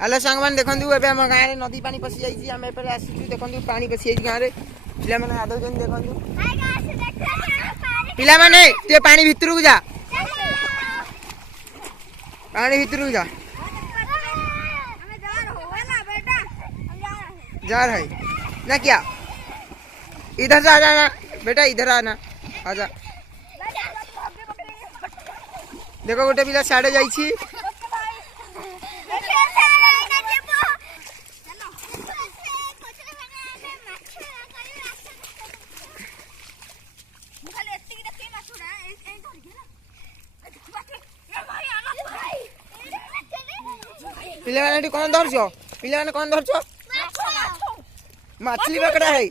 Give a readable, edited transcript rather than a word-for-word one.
hello सांग मैंने देखो ए आम गाँव में नदी पानी पशि जाइए आम एपटे आसू देखो पानी पशि जाइए गाँव में पिला मैंने गाधो देखो पिला मैंने ते पानी भितर को जा पानी भितर को जा जा रहा है ना क्या इधर से आ जाना बेटा इधर आना आजा देखो गोटे पिला साढ़े जाइए पिला मैंने कौन धरछ पिला मैंने कौन धरछ मछली पकड़ा है